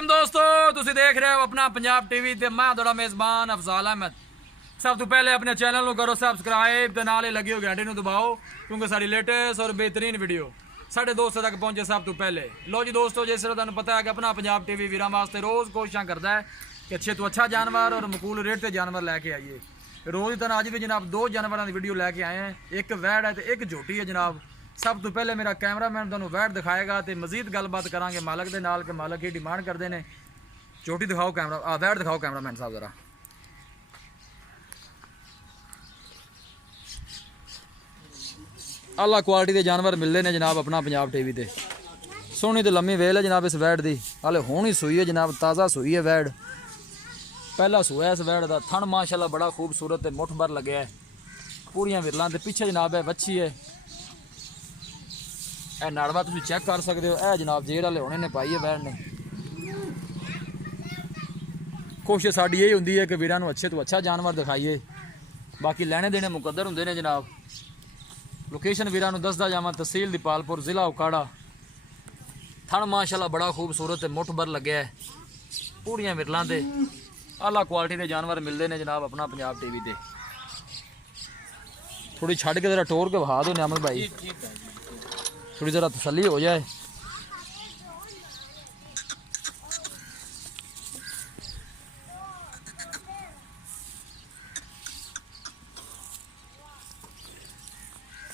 वालेकुम दोस्तों, तुसी देख रहे हो अपना पंजाब टीवी ते मैं थोड़ा मेज़बान अफजाल अहमद। सब तो पहले अपने चैनल को करो सब्सक्राइब ते नाले लगी हो घंटे दबाओ क्योंकि सारी लेटेस्ट और बेहतरीन वीडियो साढ़े दोस्तों तक पहुंचे सब तो पहले। लो जी दोस्तों, जिस तरह तुहानू पता है कि अपना पंजाब टीवी वीरां वास्ते रोज़ कोशिश करता है कि अच्छे तो अच्छा जानवर और मकूल रेट से जानवर लैके आइए। रोज़ ही तरह अज भी जनाब दो जानवरों की वीडियो लैके आए हैं, एक वैड़ है तो एक झोटी है जनाब। सब तो पहले मेरा कैमरामैन तुहानू वैड़ दिखाएगा तो मजीद गलबात करांगे मालक के नाल के मालक ही डिमांड करते हैं। झोटी दिखाओ कैमरा, वैड़ दिखाओ कैमरामैन साहब जरा। आला क्वालिटी के जानवर मिलते हैं जनाब अपना पंजाब टीवी ते। सोहनी तो लम्मी वेल है जनाब इस वैड़ की, हाले हुण ही सूई है जनाब, ताज़ा सूई है वैड़। पहला सूआ है इस वैड़ का। थन माशाल्लाह बड़ा खूबसूरत है, मुठ भर लगे है, पूरियां विरलां ते पीछे जनाब है वच्छी है। यह नाड़वा तुम चेक कर सकते हो, यह जनाब जेर वाले होने ने पाई है वैड़ ने। कोशिश साड़ी यही होंगी है कि वीरां नूं अच्छे तो अच्छा जानवर दिखाइए, बाकी लैने देने मुकद्दर होंगे ने जनाब। लोकेशन वीरां नूं दसदा जावां, तहसील दीपालपुर जिला उकाड़ा। थन माशाल्लाह बड़ा खूबसूरत है, मुठ भर लगे है, पूरियां विरलां ते आला क्वालिटी के जानवर मिलते हैं जनाब अपना पंजाब टीवी ते। थोड़ी छड़ के जरा टोर के बहा दो नियामत भाई, थोड़ी जरा तसल्ली हो जाए।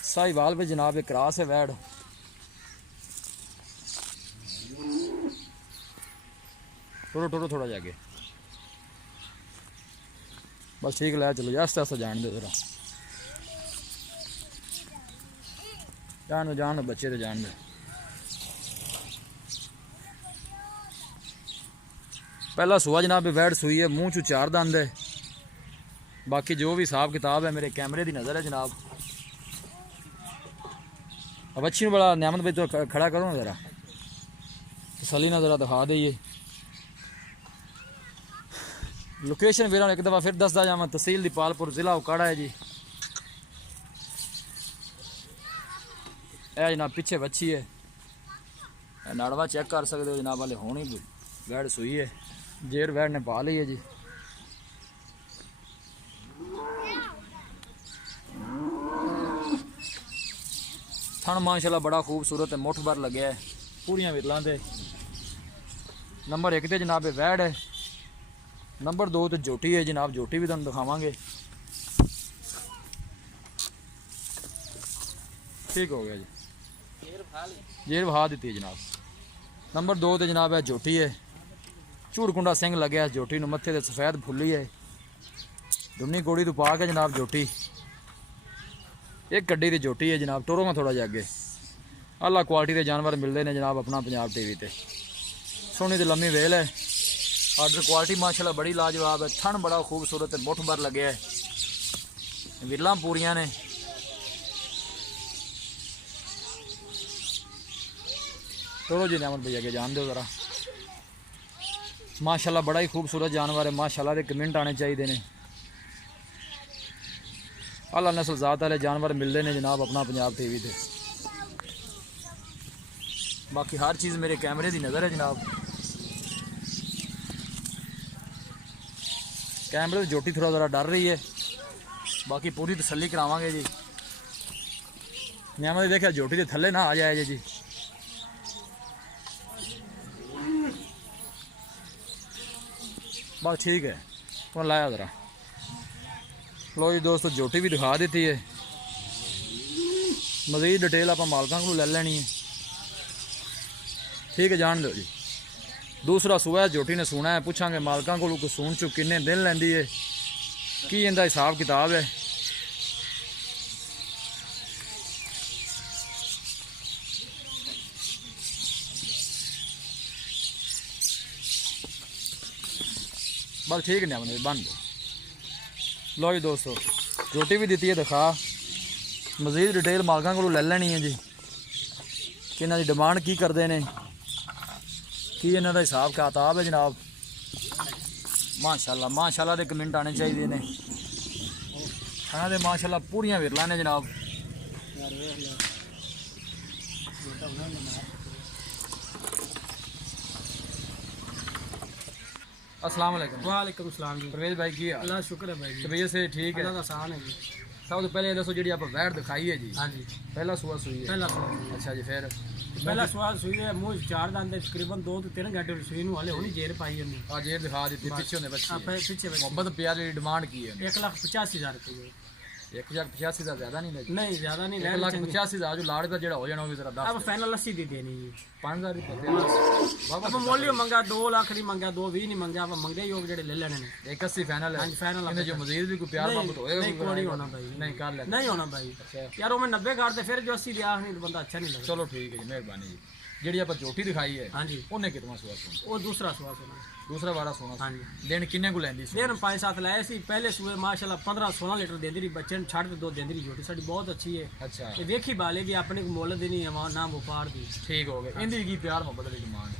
साहिवाल पे जनाब एक क्रास है वैड़। टोरो टोरो थोड़ा जाके बस ठीक लै चलो, आस्ते आस्ते जान दो जरा, जान दो बच्चे तो जान दो। पहला सुआ जनाब वैड़ सुई है, मुँह चू चार दंद है। बाकी जो भी हिसाब किताब है मेरे कैमरे की नज़र है जनाब। अब अच्छी बड़ा नियामत भाई तो खड़ा करो ना ज़रा, तसल्ली ना ज़रा दिखा दे। लोकेशन वीरां एक दफ़ा फिर दसदा जावां, तहसील दीपालपुर जिला उकाड़ा है जी। यह जनाब पिछे बच्ची है, नाड़वा चेक कर सकते हो जनाब, वाले होनी वैड़ सुई है, जेर वैड़ ने पा ली है जी। थन माशाल्लाह बड़ा खूबसूरत है, मुठ भर लगे है, पूरियां विरलां ते। नंबर एक ते जनाब वैड़ है, नंबर दो तो झोटी है जनाब, झोटी भी तुहानू दिखावांगे। ठीक हो गया जी, जेर बहा दी है जनाब। नंबर दो तो जनाब है झोटी है, झूड़कुंडा सिंह लगे है झोटी नूं, मत्थे ते सफेद फुल्ली है, दुन्नी गोड़ी तो पा के जनाब झोटी। एक गड्डी की झोटी है जनाब, टोरो में थोड़ा जा अगे। आला क्वालिटी के जानवर मिलते हैं जनाब अपना पंजाब टीवी ते। सोहनी तो लम्मी वेल है, आर्डर क्वालिटी माशाल्लाह बड़ी लाजवाब है, थन बड़ा खूबसूरत है, मुठ भर लगे है, विरलां पूरियां ने। टोरो जी नियामत भैया के जान दो ज़रा। माशाल्लाह बड़ा ही खूबसूरत जानवर है, माशाल्लाह के कमेंट आने चाहिए ने। आला नस्ल जात वाले जानवर मिलते हैं जनाब अपना पंजाब टीवी ते। बाकी हर चीज़ मेरे कैमरे की नज़र है जनाब। कैमरे की झोटी थोड़ा ज़रा डर रही है, बाकी पूरी तसल्ली करावांगे जी। नियामत देखा झोटी के थल्ले ना आ जाए जी। बस ठीक है, कौन लाया ज़रा। लो जी दोस्तों, झोटी भी दिखा दी है, मज़ीद डिटेल आप मालकां को ले लेनी है। ठीक है, जान दो जी। दूसरा सूआ है, झोटी ने सूना है, पूछांगे मालकां को सून चु किन्ने दिन लैंदी है, की इनका हिसाब किताब है। बस ठीक है, नहीं बन दो। लो जी दोस्तों, रोटी भी दी है दिखा, मज़ीद डिटेल मालकां को ले लेनी है जी कि इन्हों की डिमांड की करते हैं, की इन्हों का हिसाब किताब है जनाब। माशाल्लाह माशाल्लाह के कमेंट आने चाहिए ने। खाना दे माशाल्लाह पूरियां विरलां ने जनाब। अस्सलाम वालेकुम। वालेकुम सलाम जी। परवेज भाई की हाल? अल्लाह शुक्र है भाई जी। तबीयत से ठीक है? अल्लाह का आसान है जी। सब तो पहले दसो जी आप वैट दिखाई है जी। हाँ जी, पहला सुआ सुई है। पहला सवाल जी। अच्छा जी, फिर पहला सवाल सुई है मूंह चार दांत है, तकरीबन 2 तो 3 घंटे सुई नु वाले होनी जेर पाई है। आज ये दिखा दी पीछे होने बच्चे पीछे मोहब्बत प्यार की डिमांड की है 1,85,000 रुपये। 1,85,000 ज्यादा नहीं लगी? नहीं ज्यादा नहीं, 1,85,000 जो लाड़ का जेड़ा हो जाना वो भी जरा अब दस फाइनल 80 दी देनी जी। 5,000 रुपये अब मोलियो मंगा 2 लाख नहीं मंगा, 2,20 नहीं मंगा, अब मंगदे योग जेड़े ले लेने ने। 81 फाइनल है। हाँ जी, फाइनल इन्हें जो मजीद भी कोई प्यार मोहब्बत होएगा नहीं, कोई नहीं होना भाई, नहीं कर ले नहीं होना भाई यार। वो मैं 90 काटते फिर जो 80 दिया नहीं तो बंदा अच्छा नहीं लगेगा। चलो ठीक है जी, मेहरबानी जी। ਜਿਹੜੀ ਆਪਾਂ ਝੋਟੀ ਦਿਖਾਈ ਹੈ हाँ जी, ਉਹਨੇ ਕਿਤਨਾ ਸੁਆ ਸੁਣਾ? वो दूसरा सवाल सुना। ਦੂਸਰਾ ਵਾਰਾ ਸੋਨਾ हाँ जी, ਦਿਨ ਕਿੰਨੇ ਕੋ ਲੈਂਦੀ ਸੀ? दिन 5-7 लाए सी पहले सुबह माशाल्लाह 15-16 लीटर देंदी रही, बच्चे ने छड़ के 2 देंदी रही। झोटी साडी बहुत अच्छी है। ਅੱਛਾ ये वेखी बाले भी अपने को मोल देनी है ना व्यापार दी। ਠੀਕ ਹੋ ਗਿਆ। ਇਹਦੀ ਕੀ ਪਿਆਰ ਮੁਹੱਬਤ ਦੀ ਡਿਮਾਂਡ?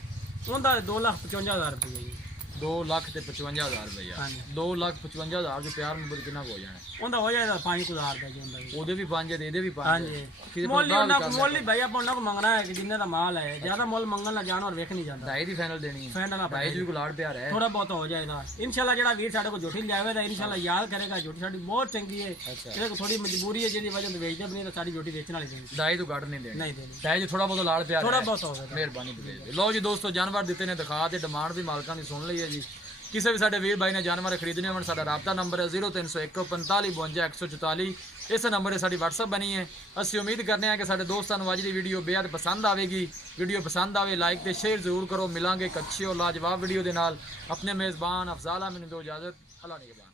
उनका 2,55,000 रुपये जी। 2,55,000 ਰੁਪਇਆ। हाँ जी, 2,55,000 ਦੇ ਪਿਆਰ ਮੁਹੱਬਤ ਕਿੰਨਾ ਹੋ ਜਾਣਾ? उनका हो जाएगा 5,000 का जी उनका भी। ਉਹਦੇ ਵੀ 5 ਹੈ ਤੇ ਇਹਦੇ ਵੀ 5 हाँ ਹੈ। जी, किसी मोल पर दावा नहीं कर मोल नहीं भाई, आप उन्होंने को मंगना है कि जिन्ने का माल है, ज्यादा मोल मंगन ना जानो और वेख नहीं जाता। ढाई ਦੀ ਫਾਈਨਲ ਦੇਣੀ ਹੈ। फैंड ना ढाई पाए ਵੀ ਕੋਈ ਲਾੜ ਪਿਆਰ ਹੈ। थोड़ा बहुत हो जाएगा इंशाल्लाह। जड़ा वीर साडे को झोटी लियावेगा इंशाल्लाह याद करेगा। झोटी साडी बहुत चंगी है। अच्छा ਇਹਦੇ को थोड़ी मजबूरी है जिहदी वजह से बेचदे भी नहीं, तो साडी झोटी बेचने वाली नहीं ढाई ਤੋਂ ਘੱਟ ਨਹੀਂ ਦੇਣੀ। नहीं देनी, ढाई जो थोड़ा बहुत लाड़ ਪਿਆਰ थोड़ा है। बहुत होगा। ਮਿਹਰਬਾਨੀ ਬਵੇਜ। ਲਓ ਜੀ ਦੋਸਤੋ, ਜਾਨਵਰ ਦਿੱਤੇ ਨੇ ਦਿਖਾ ਤੇ ਡਿਮਾਂਡ ਵੀ ਮਾਲਕਾਂ ਦੀ ਸੁਣ ਲਈ ਹੈ ਜੀ। ਕਿਸੇ ਵੀ ਸਾਡੇ ਵੀਰ ਭਾਈ ਨੇ ਜਾਨਵਰ ਖਰੀਦਣੇ ਹੋਣ ਸਾਡਾ ਰਾਬਤਾ ਨੰਬਰ ਹੈ 0301 45 52 144। ਇਸ ਨੰਬਰ 'ਤੇ ਸਾਡੀ WhatsApp ਬਣੀ ਹੈ। ਅਸੀਂ ਉਮੀਦ ਕਰਨੇ ਹਾਂ ਕਿ ਸਾਡੇ ਦੋਸਤਾਂ ਨੂੰ ਅੱਜ ਦੀ ਵੀਡੀਓ ਬੇहद ਪਸੰਦ ਆਵੇਗੀ। ਵੀਡੀਓ ਪਸੰਦ ਆਵੇ ਲਾਈਕ ਤੇ ਸ਼ੇਅਰ ਜ਼ਰੂਰ ਕਰੋ। ਮਿਲਾਂਗੇ ਇੱਕ ਅੱਛੀ ਔਰ ਲਾਜਵਾਬ ਵੀਡੀਓ ਦੇ ਨਾਲ। ਆਪਣੇ ਮੇਜ਼ਬਾਨ ਅਫਜ਼ਾਲ ਅਹਿਮਦ ਨੂੰ ਦਿਓ ਇਜਾਜ਼ਤ। ਅੱਲਾ ਨਿਗਹਿਬਾਨ।